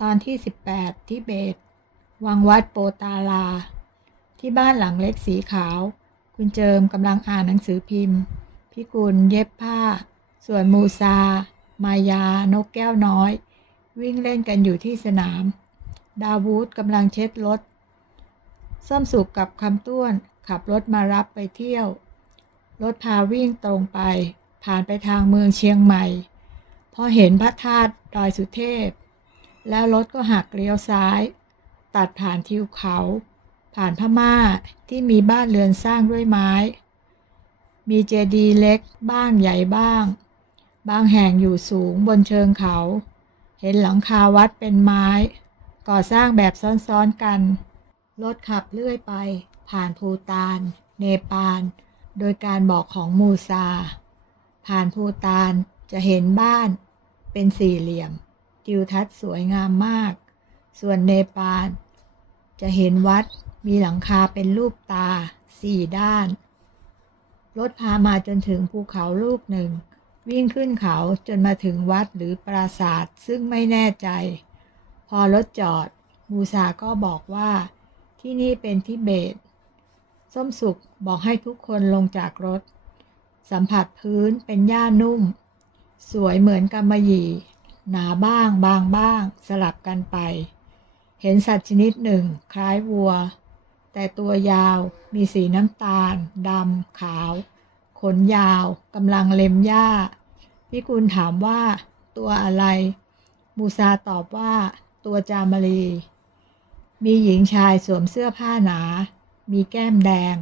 ตอนที่ 18ทิเบต วังวัดโปตาลา ที่บ้านหลังเล็กสีขาว คุณเจิมกำลังอ่านหนังสือพิมพ์ พิกุลเย็บผ้า ส่วนมูซา มายา นกแก้วน้อย วิ่งเล่นกันอยู่ที่สนาม ดาวูดกำลังเช็ดรถส้มสุกกับคำต้วน ขับรถมารับไปเที่ยว รถพาวิ่งตรงไป ผ่านไปทางเมืองเชียงใหม่ พอเห็นพระธาตุดอยสุเทพ แล้วรถก็หักเลี้ยวซ้าย ตัดผ่านทิวเขา ผ่านพม่าที่มีบ้านเรือนสร้างด้วยไม้ มีเจดีย์เล็กบ้างใหญ่บ้าง บางแห่งอยู่สูงบนเชิงเขา เห็นหลังคาวัดเป็นไม้ ก่อสร้างแบบซ้อนๆกัน รถขับเลื่อยไป ผ่านภูตาน เนปาล โดยการบอกของมูซา ผ่านภูตานจะเห็นบ้านเป็นสี่เหลี่ยม ทิวทัศน์สวยงามมาก ส่วนเนปาลจะเห็นวัดมีหลังคาเป็นรูปตาสี่ด้าน รถพามาจนถึงภูเขาลูกหนึ่ง วิ่งขึ้นเขาจนมาถึงวัดหรือปราสาทซึ่งไม่แน่ใจ พอรถจอด มูซาก็บอกว่าที่นี่เป็นทิเบต ส้มสุกบอกให้ทุกคนลงจากรถ สัมผัสพื้นเป็นหญ้านุ่ม สวยเหมือนกำมะหยี่ หนาบ้างบางบ้างสลับกันไป เห็นสัตว์ชนิดหนึ่ง คล้ายวัว แต่ตัวยาวมีสีน้ำตาลดำขาว ขนยาวกำลังเล็มหญ้าพิกุลถามว่า ตัวอะไรมูซาตอบว่า ตัวจามรี มีหญิงชายสวมเสื้อผ้าหนา มีแก้มแดง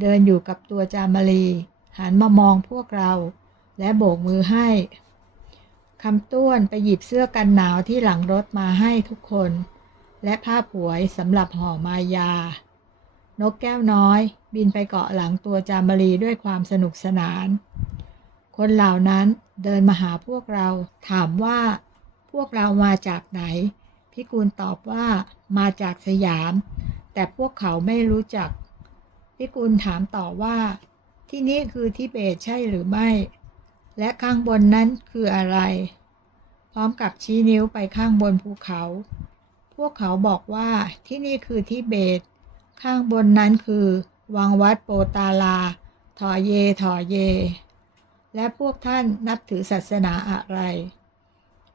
เดินอยู่กับตัวจามรี หันมามองพวกเรา และโบกมือให้ คำต้วนไปหยิบเสื้อกันหนาวที่หลังรถมาให้ทุกคน และผ้าผวยสำหรับห่อมายา นกแก้วน้อย บินไปเกาะหลังตัวจามรีด้วยความสนุกสนาน คนเหล่านั้นเดินมาหาพวกเราถามว่า พวกเรามาจากไหน พิกุลตอบว่ามาจากสยาม แต่พวกเขาไม่รู้จัก พิกุลถามต่อว่า ที่นี่คือทิเบตใช่หรือไม่ และข้างบนนั้นคืออะไร พร้อมกับชี้นิ้วไปข้างบนภูเขา พวกเขาบอกว่าที่นี่คือทิเบต ข้างบนนั้นคือ วังวัดโปตาลา ถอเย ถอเย และพวกท่านนับถือศาสนาอะไร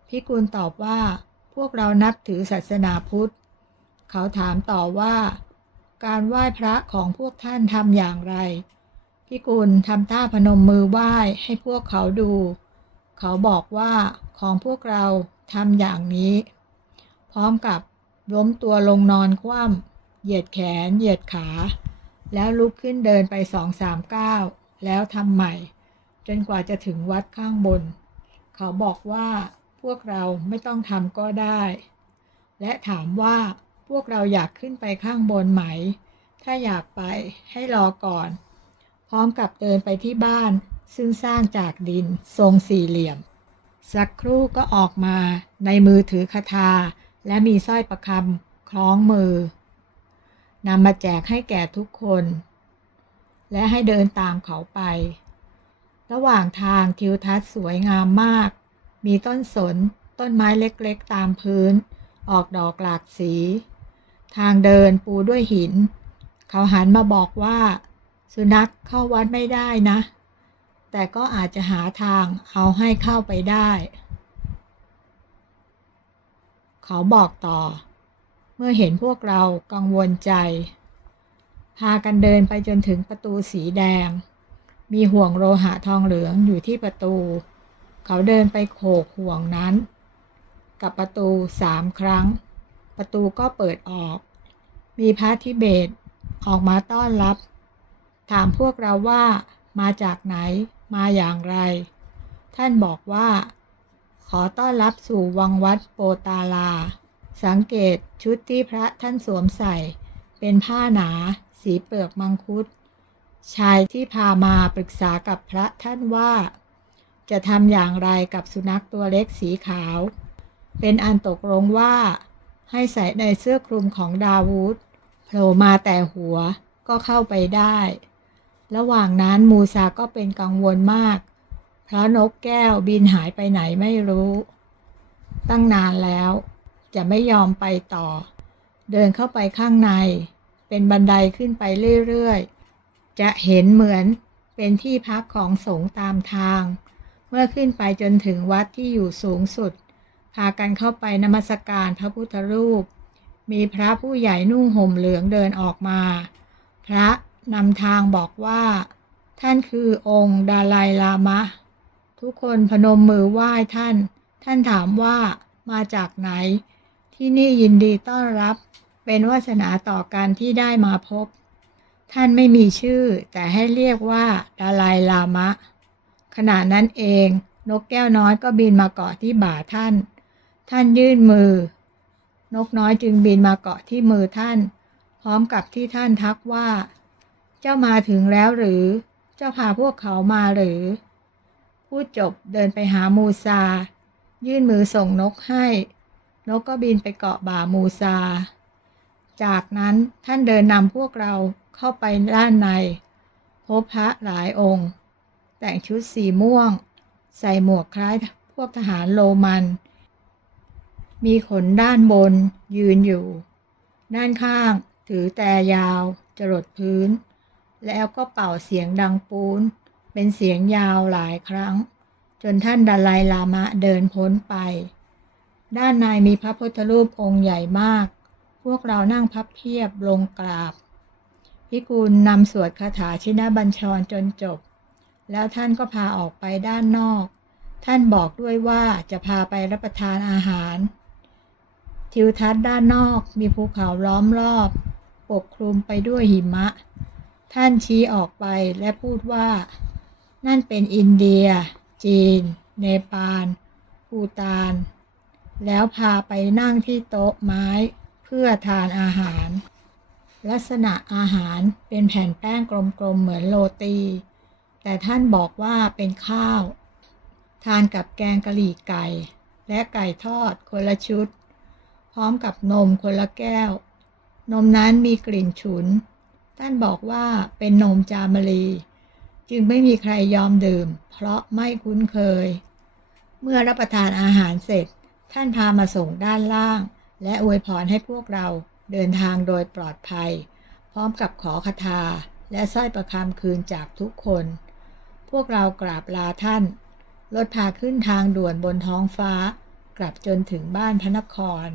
พิกุลตอบว่า พวกเรานับถือศาสนาพุทธ เขาถามต่อว่า การไหว้พระของพวกท่านทำอย่างไร พิกุลทำท่าพนมมือไหว้ให้พวกเขาดู เขาบอกว่าของพวกเราทำอย่างนี้ พร้อมกับล้มตัวลงนอนคว่ำเหยียดแขน เหยียดขา แล้วลุกขึ้นเดินไปสองสามก้าวแล้วทำใหม่ จนกว่าจะถึงวัดข้างบน เขาบอกว่าพวกเราไม่ต้องทำก็ได้ และถามว่าพวกเราอยากขึ้นไปข้างบนไหม ถ้าอยากไปให้รอก่อน พร้อมกับเดินไปที่บ้าน ซึ่งสร้างจากดินทรงสี่เหลี่ยม สักครู่ก็ออกมาในมือถือคาถาและมีสร้อยประคำคล้องมือนำมาแจกให้แก่ทุกคน และให้เดินตามเขาไป ระหว่างทางทิวทัศน์สวยงามมาก มีต้นสน ต้นไม้เล็กๆ ตามพื้น ออกดอกหลากสี ทางเดินปูด้วยหิน เขาหันมาบอกว่า สุนัขเข้าวัดไม่ได้นะ แต่ก็อาจจะหาทางเอาให้เข้าไปได้ เขาบอกต่อ เมื่อเห็นพวกเรากังวลใจ พากันเดินไปจนถึงประตูสีแดง มีห่วงโลหะทองเหลืองอยู่ที่ประตู เขาเดินไปโขกห่วงนั้น กับประตูสามครั้ง ประตูก็เปิดออก มีพระทิเบตออกมาต้อนรับ ถามพวกเราว่า มาจากไหน มาอย่างไร ท่านบอกว่า ขอต้อนรับสู่วังวัดโปตาลา สังเกตชุดที่พระท่านสวมใส่ เป็นผ้าหนา สีเปลือกมังคุด ชายที่พามาปรึกษากับพระท่านว่า จะทำอย่างไรกับสุนัขตัวเล็กสีขาว เป็นอันตกลงว่า ให้ใส่ในเสื้อคลุมของดาวูดโผล่มาแต่หัวก็เข้าไปได้ ระหว่างนั้นมูซาก็เป็นกังวลมาก เพราะนกแก้วบินหายไปไหนไม่รู้ ตั้งนานแล้ว จะไม่ยอมไปต่อ เดินเข้าไปข้างใน เป็นบันไดขึ้นไปเรื่อยๆ จะเห็นเหมือนเป็นที่พักของสงฆ์ตามทาง เมื่อขึ้นไปจนถึงวัดที่อยู่สูงสุด พากันเข้าไปนมัสการพระพุทธรูป มีพระผู้ใหญ่นุ่งห่มเหลืองเดินออกมา พระ นำทางบอกว่า ท่านคือองค์ดาลายลามะ ทุกคนพนมมือไหว้ท่าน ท่านถามว่ามาจากไหน ที่นี่ยินดีต้อนรับ เป็นวาสนาต่อกันที่ได้มาพบ ท่านไม่มีชื่อ แต่ให้เรียกว่าดาลายลามะ ขณะนั้นเอง นกแก้วน้อยก็บินมาเกาะที่บ่าท่าน ท่านยื่นมือ นกน้อยจึงบินมาเกาะที่มือท่าน พร้อมกับที่ท่านทักว่า เจ้ามาถึงแล้วหรือ เจ้าพาพวกเขามาหรือ พูดจบเดินไปหามูซา ยื่นมือส่งนกให้ นกก็บินไปเกาะบ่ามูซา จากนั้นท่านเดินนำพวกเราเข้าไปด้านใน พบพระหลายองค์ แต่งชุดสีม่วง ใส่หมวกคล้ายพวกทหารโรมัน มีขนด้านบนยืนอยู่ ด้านข้างถือแต่ยาวจรดพื้น แล้วก็เป่าเสียงดังปูน เป็นเสียงยาวหลายครั้ง จนท่านดาลายลามะเดินพ้นไป ด้านในมีพระพุทธรูปองค์ใหญ่มาก พวกเรานั่งพับเพียบลงกราบพิกุลนำสวดคาถาชินบัญชรจนจบ แล้วท่านก็พาออกไปด้านนอก ท่านบอกด้วยว่าจะพาไปรับประทานอาหาร ทิวทัศน์ด้านนอกมีภูเขาล้อมรอบ ปกคลุมไปด้วยหิมะ ท่านชี้ออกไปและพูดว่า นั่นเป็นอินเดีย จีน เนปาลภูตาน แล้วพาไปนั่งที่โต๊ะไม้เพื่อทานอาหาร ลักษณะอาหารเป็นแผ่นแป้งกลมๆเหมือนโรตี แต่ท่านบอกว่าเป็นข้าว ทานกับแกงกะหรี่ไก่ และไก่ทอดคนละชุด พร้อมกับนมคนละแก้ว นมนั้นมีกลิ่นฉุน ท่านบอกว่าเป็นนมจามรี จึงไม่มีใครยอมดื่ม เพราะไม่คุ้นเคย เมื่อรับประทานอาหารเสร็จ ท่านพามาส่งด้านล่าง และอวยพรให้พวกเราเดินทางโดยปลอดภัย พร้อมกับขอคาถาและสร้อยประคำคืนจากทุกคน พวกเรากราบลาท่าน รถพาขึ้นทางด่วนบนท้องฟ้า กลับจนถึงบ้านพระนคร